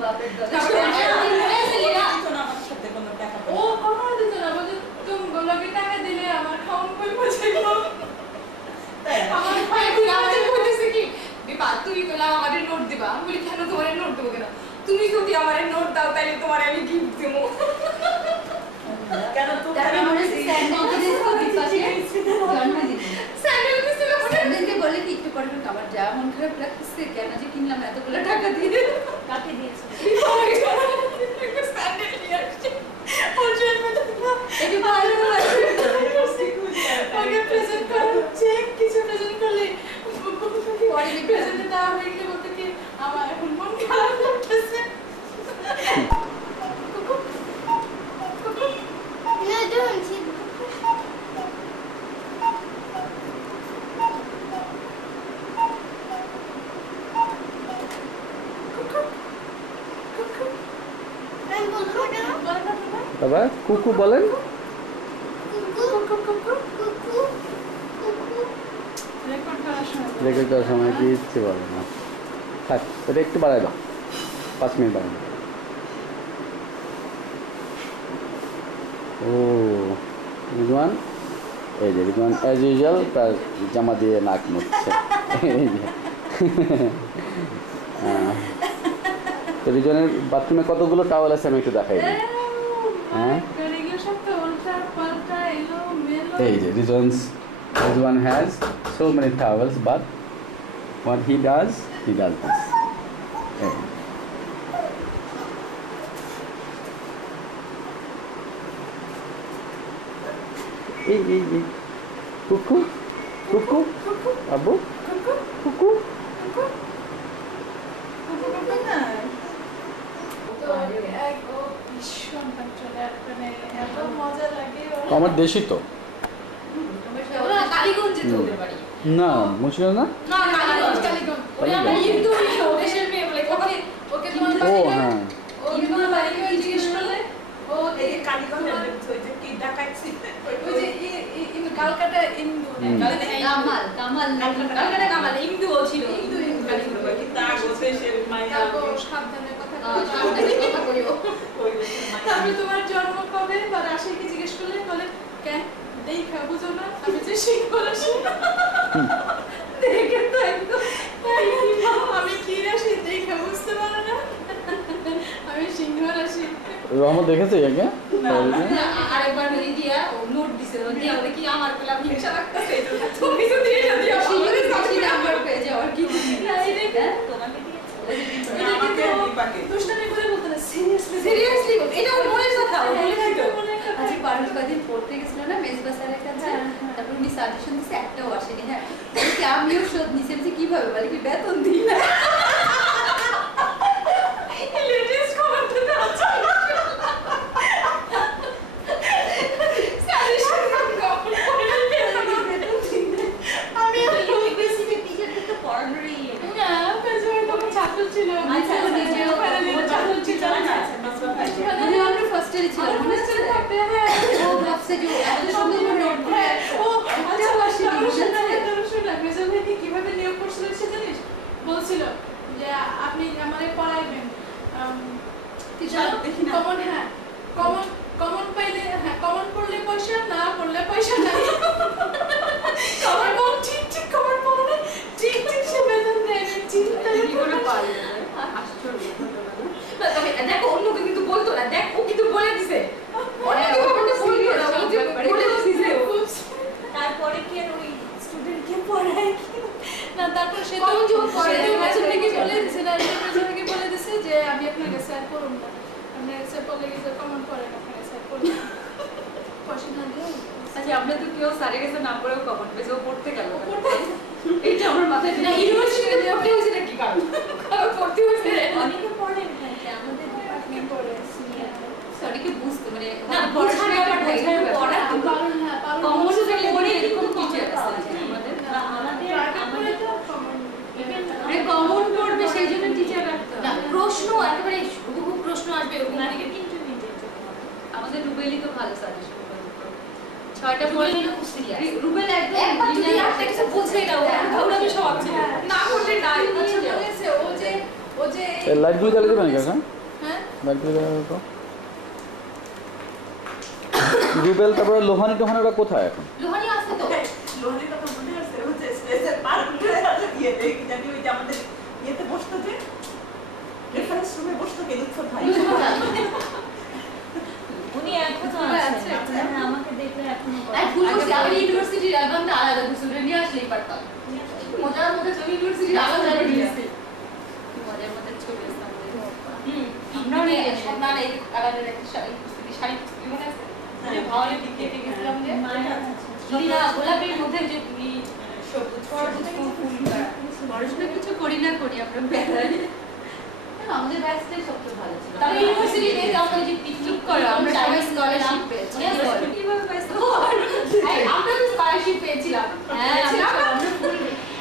বাপের দাদা ও কখনো দিত না, বলছে তুমি গোলাপি টাকা দিলে আমার খাওয়ান বই পৌঁছাইব। আমার ভাই আমাদের বলেছে কি বিপা তুমি গোলাপ আমাদের নোট দিবা। আমি বলি কেন তোমার নোট দেবো কেন, তুমি যদি আমার নোট দাও তাহলে তোমার আমি গিফট দেবো। কেন তো তারা মনে স্যান্ডেল দিতে পাশে স্যান্ডেল দিছিল স্যান্ডেলকে বলে কি একটু পরে আমার যা মন খারাপ লাগছে কেন যে কিনলাম এতগুলো টাকা দিয়ে কাকে দিয়েছে স্যান্ডেল নিয়ে আসছে ওর জন্য একটু ভালো লাগে ওকে প্রেজেন্ট করো চেক কিছু প্রেজেন্ট করলে পরে প্রেজেন্টে দাও দেখলে বলতে কি আমার এখন মন খারাপ লাগতেছে। No, don't. বাবা কুকু বলেন। রেকর্ড করার সময় কি ইচ্ছে বলে না, থাক এটা একটু বাড়াই দাও, 5 মিনিট বাড়াই দাও। ও রিজওয়ান, এই যে রিজওয়ান অ্যাজ ইউজুয়াল তার জামা দিয়ে নাক মুছছে। তো রিজওয়ানের বাথরুমে কতগুলো টাওয়েল আছে আমি একটু দেখাই দিই। হ্যাঁ এই যে Rizwan has so many towels, but what he does this. Hey. Cuckoo, Abu, cuckoo. আমার দেশি তো না মুশকিল না। ও হ্যাঁ তোমার জন্ম কবে বা রাশিকে জিজ্ঞেস করলে বলে কেন দেখা বুঝো না আমি যে সিংহ রাশি দেখে তো একদম আমি কি রাশি দেখা বুঝতে পারো না আমি সিংহ রাশি। রহমত দেখেছে একে আরেকবার মেরি দিয়া ও নোট দিছে দিয়া ওরে কি আমার পেলা হিংসা লাগতেছে তুমি তো দিয়ে দিও সিংহের সাথে নাম্বার পেয়ে যাও আর কি এই দেখে তোমাকে দিয়েছে আমাকে দিপাকে দুষ্টামি করে বলতে না সিরিয়াসলি এটা ওর মনের কথা বলে থাকতো। আজ পারুল কদিন পড়তে গেছিল না মেজবা স্যারের কাছে, তারপর উনি সাজেশন দিছে একটাও আসেনি। হ্যাঁ বলছি আমিও শোধ নিছি যে কিভাবে বলে কি বেতন দিই না লেটেস্ট খবর তো আছে সাজেশন কখন আমি ইউনিভার্সিটি টিচার তো পড়ানোরই না পেছনে তো ছাত্র ছিল আচ্ছা নিজেও ছাত্র ছিল না মানে আমরা ফার্স্ট ইয়ারে ছিলাম মনে আছে হ্যাঁ ও ভাবছে যে এত সুন্দর করে নোট করে ও আচ্ছা বাসি শুনে মেজর ভাইকে কিভাবে নিয়োগ করছিল সেটা জানিস বলছিল যে আপনি আমারে পড়াইবেন কি জানো কমন হ্যাঁ কমন পাইলে হ্যাঁ কমন পড়লে পয়সা না পড়লে পয়সা নাই কমন বল ঠিক কমন পড়লে ঠিক সে বেতন দেয় চিন্তা করে পারে আশ্চর্য না তবে দেখো অন্যকে কিন্তু বলতো না দেখ ও কিন্তু বলে দিছে তারপরে কি ওই স্টুডেন্টকে পড়ায় না তারপর সে তো বলে দিছে না রিপ্রেজেন্টেটিভকে বলে দিছে যে আমি আপনাকে স্যার করুন না আপনি স্যার বলে গেছে কমন পড়ে না আপনাকে স্যার করুন পয়সা না দিয়ে আচ্ছা আপনি তো কেউ স্যারের কাছে না পড়েও কমন পেয়েছে ও পড়তে গেল এইটা আমার মাথায় না ইউনিভার্সিটিতে পড়তে হয়েছে নাকি কারণ পড়তে হয়েছে অনেকে পড়ে আমাদের ডিপার্টমেন্ট পড়ে সিনিয়র সরিকে বুঝতে মানে না পড়াশোনা পড়া কারণ হ্যাঁ কমন পড়ে এরকম টিচার আছে আমাদের আমাদের তো কমন মানে কমন পড়বে সেই জন্য টিচার রাখতে না প্রশ্ন একেবারে বহু প্রশ্ন আসবে ওখান থেকে কিন্তু আমাদের রুবেলি তো ভালো সাজেশন করে 6টা পড়ে নিলে খুব সিরিয়াস রুবেল একদম যদি একটা কিছু বুঝে দাও ওটা আমি সব ছিল না করলে নাই বলেছে ও যে যে এই লাইটগুলো জ্বালিয়ে দেবেন কাকা? হ্যাঁ লাইটগুলো জ্বালিয়ে তো। রুবেল তারপরে লোহানি টোহানি ওরা কোথায় এখন? লোহানি আছে তো লোহানির কথা মনে আছে হচ্ছে স্টেজের পার ঘুরে আছে ইয়েতে কি জানি ওই যে আমাদের ইয়েতে বসতো যে রেফারেন্স রুমে বসতো কে দুঃখ ভাই উনি এখনো আছে। আছে হ্যাঁ আমাকে দেখলে এখনো আর ফুল করছি আমি ইউনিভার্সিটির অ্যালবামটা আলাদা করে নিয়ে আসলেই পারতাম মজার মধ্যে ছবি ইউনিভার্সিটির আলাদা করে নিয়েছি মজার মধ্যে ছবি আসতাম আমরা সন্ধান এই কালারের একটা শাড়ি শাড়ি মনে আছে যে ভাওয়ালে টিকে গেছিলাম যে লীলা গোলাপের মধ্যে যে সবুজ ফুল পড়াশোনা কিছু করি না করি আমরা বেড়াই আমাদের ব্যাচটাই সবচেয়ে ভালো ছিল তারপরে তারপরে ইউনিভার্সিটিতে আমরা যে পিকনিক করো আমরা সবাই স্কলারশিপ পেয়েছি কিভাবে পাইছো আমরা তো স্কলারশিপ পেয়েছিলাম হ্যাঁ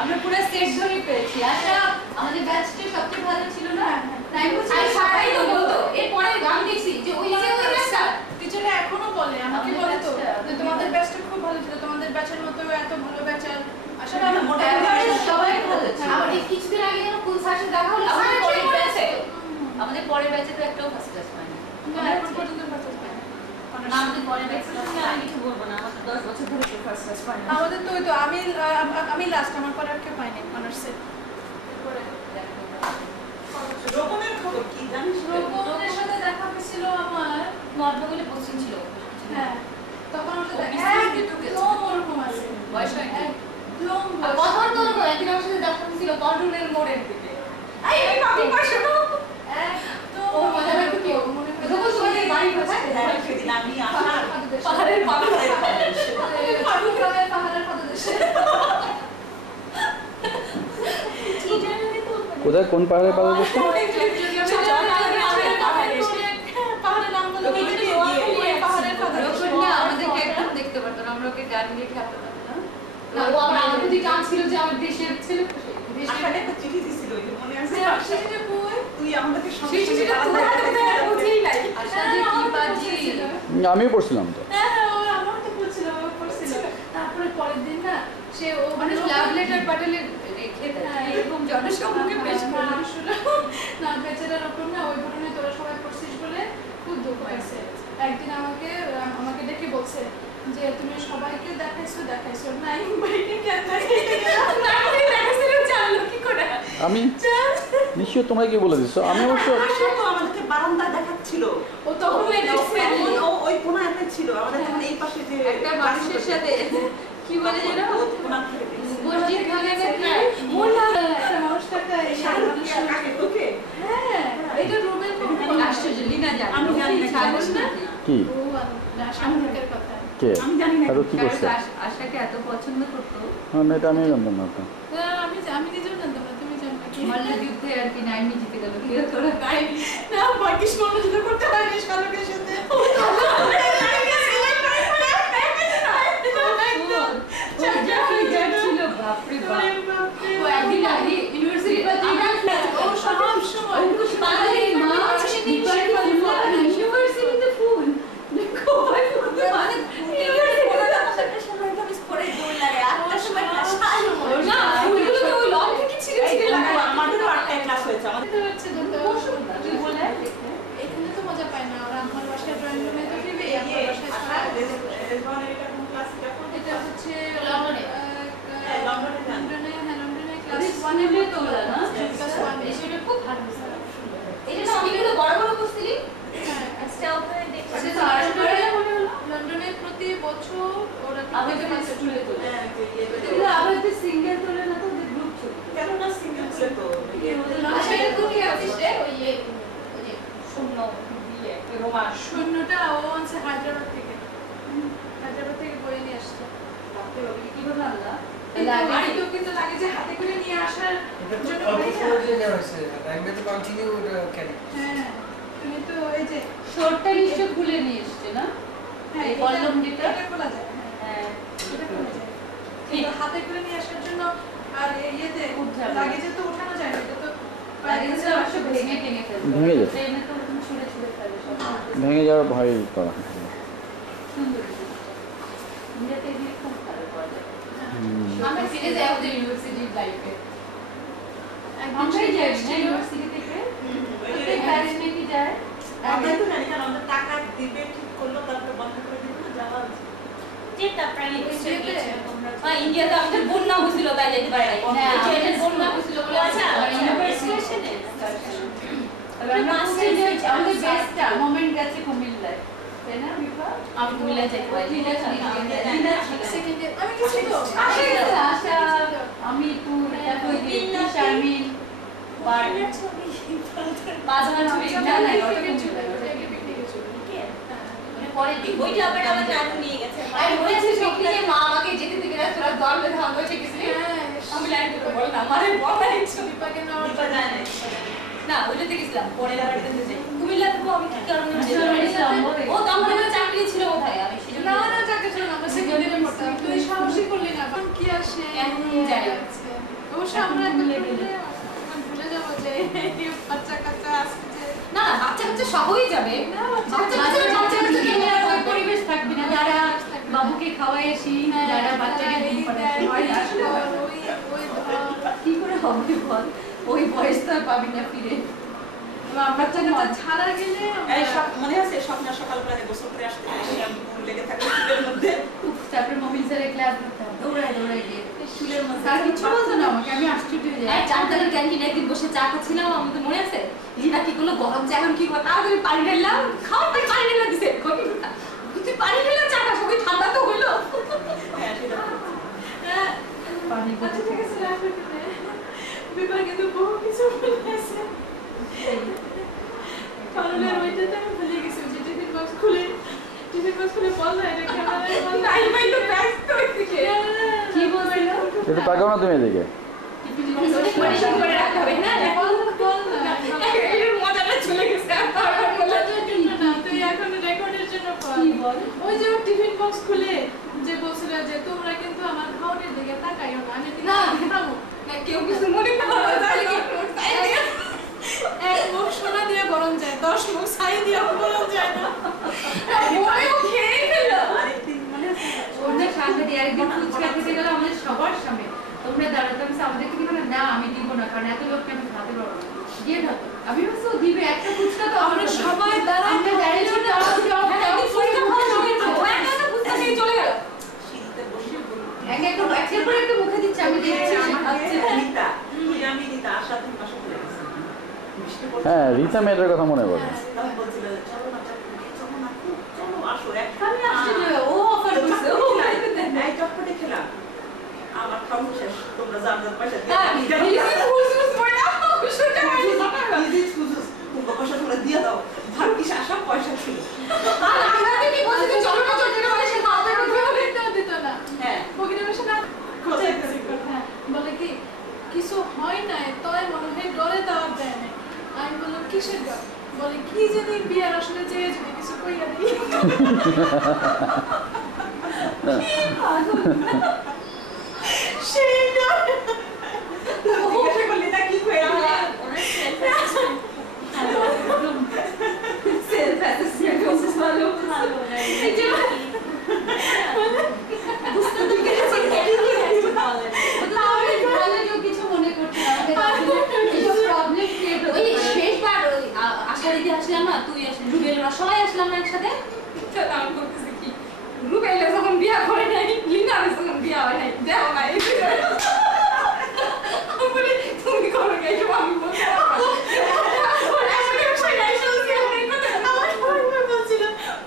আমরা পুরো সেট ধরে পেয়েছি আচ্ছা আমাদের ব্যাচটাই সবচেয়ে ভালো ছিল না তাই বলছি আর সবাই তো বলতো এরপরে গান দেখছি যে ওই যে ওই ব্যাচটা টিচাররা এখনো বলে আমাকে আমাদের বলে তো ব্যাচটা- যে তোমাদের ব্যাচটা খুব ভালো ছিল তোমাদের ব্যাচের মতো এত ভালো ব্যাচ আর আসলে আমরা মোটামুটি সবাই ভালো ছিল আমাদের কিছুদিন আগে যেন ফুল সার্চে দেখা হলো আমাদের আমাদের পরের পরে ব্যাচে ব্যাচে আমাদের পরের ব্যাচে তো একটাও ফার্স্ট ক্লাস পাইনি এখন পর্যন্ত পারতেছ না না আমাদের পরের ব্যাচে আমি কিছু বলবো না আমাদের 10 বছর ধরে কেউ ফার্স্ট ক্লাস পাইনি আমাদের তো ওই তো আমি লাস্ট আমার পরে আর কেউ পাইনি অনার্সে রোপণের খবর কি জানিস রোপণের সাথে দেখা হয়েছিল আমার নর্মালি পোস্টিং ছিল হ্যাঁ তখন ওর সাথে ও BCS একদম ওরকম আছে বয়স হয় কি? একদম আর কথা তো ওরকম একদিন আমার সাথে দেখা হয়েছিল পল্টনের মোড়ের দিকে এই পাপি পাশে তো একদম ও মজা লাগতো কি? মনে করে যখন তোমাদের বাড়ি কোথায়? হ্যাঁ সেদিন আমি আসার পাহাড়ের পাহাড়ের পাহাড়ের পাদদেশে কোথায় কোন পাহাড়ের পাশে বসছে? পাহাড়ের নাম বলে পাহাড়ের পাদদেশে আমাদেরকে একদম দেখতে পারতো না আমরা ওকে গান দিয়ে খেতে পারতাম না ও আমার আনন্দিত গান ছিল যে আমার দেশের ছিল আসার একটা চিঠি দিছিল ওই যে মনে আছে সেটা কই তুই আমাদেরকে সেই চিঠিটা তো বুঝেই নাই আশা যে কি বাজি আমিও পড়ছিলাম তো। হ্যাঁ ও আমারও তো বলছিল ও করছিল তারপরে পরের দিন না সে ও মানে লাভ লেটার পাঠালে রেখে দেয় হ্যাঁ, এরকম জনসম্মুখে পেশ করে না বেচারার ওপর না ওই ঘটনায় তোরা সবাই পড়ছিস বলে খুব দুঃখ হয়েছে একদিন আমাকে ডেকে বলছে যে তুমি সবাইকে দেখাইছো নাই বাইকে কেন দেখাচ্ছিল জানলো কি করে আমি নিশ্চয় তোমরা কি বলে দিচ্ছ? আমি অবশ্য আশা তো আমাদেরকে বারান্দায় দেখাচ্ছিল ও তখন ওই কোনাতে ছিল আমাদের যখন এই পাশে যে একটা মানুষের সাথে কি বলে যেন কোনা থেকে দেখছি। মসজিদ খানে একটা মানুষটাকে কাকে তোকে হ্যাঁ এটা রুবেল আশ্চর্য লিনা জানে আমি জানি না, জানিস না কি ও না সামনের কথা কে আমি জানি না আর ও কি করছে? আশাকে এত পছন্দ করতো হ্যাঁ এটা আমি জানতাম না তো। আমি নিজেও জানতাম না তুমি জানতে কি মল্লযুদ্ধে আর কি নাইমি জিতে গেল কেউ তোরা গাইনি না বাকিস মনে যুদ্ধ করতে হয়নি শালকের সাথে ছিল বাপরে বাপ ও একদিন আগে ইউনিভার্সিটি বা ও সব সময় বাঙালি মাছ ইউনিভার্সিটিতে ফুল না ফুলগুলো তো ওই লন থেকে ছিঁড়ে ছিঁড়ে লাগায় আমাদেরও আটটা ক্লাস হয়েছে আমাদের এটা হচ্ছে এখানে তো মজা পায় না ওরা আমার বাসায় ড্রয়িং রুমে তো দিবে আমার বাসায় এটা হচ্ছে লন্ডনে। লন্ডনে ক্লাস স্কুলে 1 এ তো ওরা না? ক্লাস 1 এ সেটা খুব ভালো এই যে অনেকগুলো বড় বড় বসতিলি লন্ডনে প্রতি বছর ওরা আমাদের স্কুলে তো আবার যে সিঙ্গেল তোলে না তো গ্রুপ ছিল কেননা সিঙ্গেল ছিল তো আচ্ছা এটা তুমি কি আছিস রে ওই যে শূন্য দিয়ে রোমান শূন্যটা ও আনছে হায়দ্রাবাদ থেকে বয়ে নিয়ে আসছে বাপরে বাবা কিভাবে আনলা গাড়িতেও কিন্তু লাগে যে হাতে করে নিয়ে আসার জন্য হ্যাঁ তুমি তো এই যে শর্টটা নিশ্চয় খুলে নিয়ে এসছে না হ্যাঁ এই কলম যেটা? এটা খোলা যায় হ্যাঁ হ্যাঁ এটা খোলা যায় কিন্তু হাতে করে নিয়ে আসার জন্য আর ইয়েতে খুব ঝামেলা। লাগেজে তো ওঠানো যায় না এটা তো লাগেজটা অবশ্য ভেঙে টেঙে ফেলবে ভেঙে যাবে। ট্রেনে তো ওরকম ছুঁড়ে ছুঁড়ে ফেলে সব ভেঙে যাওয়ার ভয় করা। সুন্দর ইন্ডিয়াতে এগুলি খুব ভালো পাওয়া যায় আমরা আমরা ফিরে যাই ওদের ইউনিভার্সিটির লাইফে একদম আমরাই সেই যাই আসছিল। ইউনিভার্সিটি থেকে জানি ইন্ডিয়াতে আমাদের বন্যা হয়েছিল তাই যেতে পারে নাই বন্যা হয়েছিল বলে আচ্ছা ইউনিভার্সিটি আমাদের বেস্টটা মোমেন্ট গেছে কুমিল্লায় তাই না বিপা আমি কুমিল্লায় যাই আমি কি ছিল আশা আমি তুই তারপর শারমিন বাজার ছবি না না পরে ওইটা আবার আমার নানু নিয়ে গেছে আমি বলেছি পিকনিকে মা আমাকে যেতে দিবে না তোরা দল বেঁধে আমরা গেছিলি আমি লাইন করে বললাম আরে বাবা এই ছবি পাকে না ওটা না ওইটাতে গেছিলাম পরে আবার দিতে যাই কুমিল্লাতে তো আমি কি কারণে ও তো আমার চাকরি ছিল কোথায় আমি সেজন্য না না চাকরি ছিল না আমরা সেকেন্ডারি পড়তাম তুই সাহসী করলি না এখন কি আসে এখন যাই অবশ্য আমরা একদম ভুলে যাবো যে বাচ্চা কাচ্চা আসছে না বাচ্চা কাচ্চা সবই যাবে পরিবেশ থাকবে না যারা বাবুকে খাওয়াই আসি যারা বাচ্চাকে কি করে হবে বল ওই বয়স তো আর পাবি না ফিরে বাচ্চা কাচ্চা ছাড়া গেলে এই সব মনে আছে স্বপ্ন সকালবেলা গোসল করে আসতে শ্যাম্পু লেগে থাকে চুলের মধ্যে তারপরে মমিন স্যারের ক্লাস করতাম দৌড়ায় গিয়ে চুলের মধ্যে আর কিছু বলতো না আমাকে আমি আশ্চর্য হয়ে যাই চারটার ক্যান্টিনে একদিন বসে চা খাচ্ছিলাম আমাদের মনে আছে লিনা কি করলো গরম চা এখন কি করো তাড়াতাড়ি পানি ঢেললাম খাও তাই পানি ঢেলা দিছে তুই পানি ঢেলা চা খা সবাই ঠান্ডা তো হইলো হ্যাঁ সেটা পানি আচ্ছা ঠিক আছে রাখো বিপা কিন্তু বহু কিছু বলেছে পারলের ওইটাতে আমি ভুলে গেছি যে টিফিন বক্স খুলে বল না এটা ক্যামেরায় বল না টাইম পাইলো ব্যস্ত হইছে কি বলছিল একটু তাকাও না তুমি এদিকে পরিষ্কার করে রাখতে হবে না বল না এর মজাটা চলে গেছে মজার জন্য না তুই এখন রেকর্ডের জন্য কি বল ওই যে টিফিন বক্স খুলে যে বলছিল যে তোমরা কিন্তু আমার খাওয়ানোর দিকে তাকাইও না আমি না। খাবো না কেউ কিছু মনে করো তাহলে কি এক মুখ সোনা দিয়ে গরম যায় 10 মুখ ছাই দিয়ে গরম যায় না মনেও খেয়ে ফেলো আরেকদিন মনে আছে ওদের সামনে দিয়ে আরেকদিন ফুচকা খেতে গেল আমাদের সবার সামনে তোমরা দাঁড়াতে আমি আমাদেরকে দিবে না আমি দিব না কারণ এত লোককে আমি খাতে পারবো না দিয়ে দাও আমি ভাবছি ও দিবে একটা ফুচকা তো আমরা সবাই দাঁড়াই আমরা দাঁড়িয়ে ছিল চলে গেল শীতে বসে একের পর একটা মুখে দিচ্ছে আমি দেখছি রিতা আমি রিতা আশা থেকে পাশে চলে গেছি বৃষ্টি পড়ছে হ্যাঁ রীতা মেয়েটার কথা মনে পড়ে তখন বলছিল চলো না চলো না চলো আসো আমি আসলে ও অফার করছে ও এই চটপটে খেলাম আমার খাওয়া শেষ তোমরা জানতে পয়সা দিয়ে দাও ভালো কিছু আসা পয়সা ছিল দিত না হ্যাঁ বগিনা বসে না কোথায় বলে কি কিছু হয় নাই তয় মনে হয় ডরে দেওয়া দেয় না আমি বললাম কিসের ডর বলে কি যদি বিয়ার আসলে চেয়ে যদি কিছু কইয়া দিই সেই ডর জিজ্ঞাসা করলি না কি করে কিছু মনে করছে প্রবলেম ক্রিয়েট ওই শেষবার ওই আশার দিদি আসলাম না তুই আসলি রুবেলরা সবাই আসলাম না একসাথে আমি বলতেছি কি রুবেলের যখন বিয়া করে নাই লিনার যখন বিয়া হয় নাই দেও নাই আমি বলি তুমি করো গেছো আমি বলছি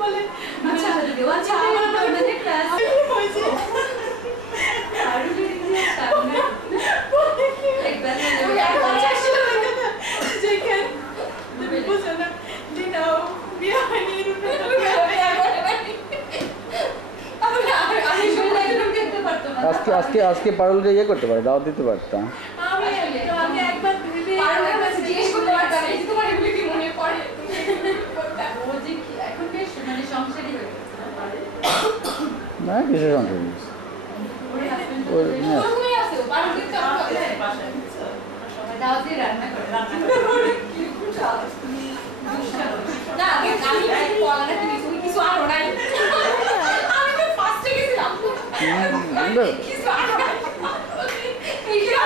বলে আচ্ছা আচ্ছা আমার আমাদের ক্লাস হয়েছে আরো বেরিয়ে সামনে একবার যেখানে তুমি বুঝো না দিনাও বিয়া হয়নি আমি শুনলে দেখতে পারতো না আজকে পারুলকে ইয়ে করতে পারে দাওয়াত দিতে পারতাম আমি একবার ভেবে জিজ্ঞেস করতে পারতাম এই যে তোমার এগুলো কি মনে পড়ে ও যে কি এখন বেশ মানে সংসারই হয়ে গেছে না কিসের সংসার ওর হাজবেন্ড ওর হ্যাঁ তুমি আছে পারো কিন্তু দাওয়াতে রান্না করে না আমি পড়াটা তুমি কিছু আরো নাই আমি তো ফার্স্টে গেছিলাম কিছু আরো নাই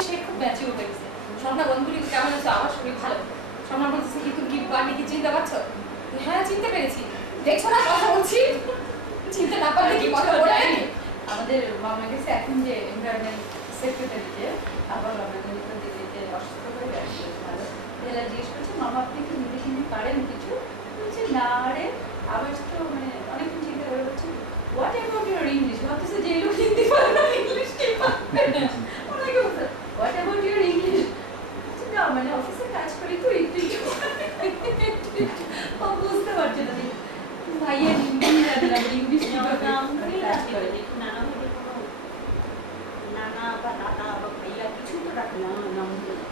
সে খুব ম্যাচিউর হয়ে গেছে স্বর্ণা বন্ধুরি কেমন আছে আমার শরীর ভালো স্বর্ণা বলতেছে কি তুমি বাড়ি কি চিনতে পারছো হ্যাঁ চিনতে পেরেছি দেখছো না কথা বলছি চিনতে না পারলে কি কথা বলে আমাদের মামা গেছে এখন যে এনভায়রনমেন্ট সেক্রেটারি যে আবার আমাদের দিল্লিতে অসুস্থ হয়ে গেছে ভালো এলা জিজ্ঞেস করছে মামা আপনি কি হিন্দি পারেন কিছু বলছে না রে আবার তো মানে অনেকক্ষণ চিন্তা করে বলছে হোয়াট অ্যাবাউট ইউর ইংলিশ ভাবতেছে যে লোক হিন্দি পারে না ইংলিশ কি পারবে অনেকে বলছে হোয়াট অ্যাবাউট ইউর ইংলিশ না মানে অফিসে কাজ করি তো একটু বুঝতে পারছে না ভাইয়া হিন্দি জানে না ইংলিশ কিভাবে কাজ করে নানা ভাবে কোনো নানা বা দাদা বা ভাইয়া কিছু তো রাখে না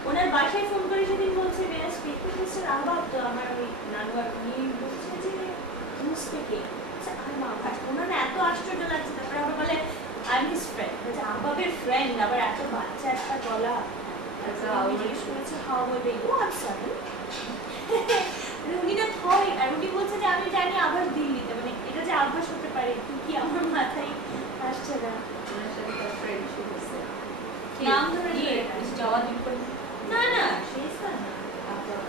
ওনার বাসায় ফোন করে সেদিন বলছে মেরা স্পিক প্রফেসর আহবাব তো আমার ওই নানু আর উনি বলছে যে মুস্তাকে আর মা ভাই ওনার এত আশ্চর্য লাগছে তারপরে আবার বলে আই এম হিজ ফ্রেন্ড বলছে আহবাবের ফ্রেন্ড আবার এত বাচ্চা একটা গলা আমি জিজ্ঞেস করেছি হাউ বলবে ও আচ্ছা উনি না থয় আর উনি বলছে যে আমি জানি আবার দিল্লিতে মানে এটা যে আভাস হতে পারে কি আমার মাথায় আসছে না ওনার সাথে তার ফ্রেন্ডশিপ হচ্ছে নাম ধরে জওয়াদ বিপন না না শেষ না আপনার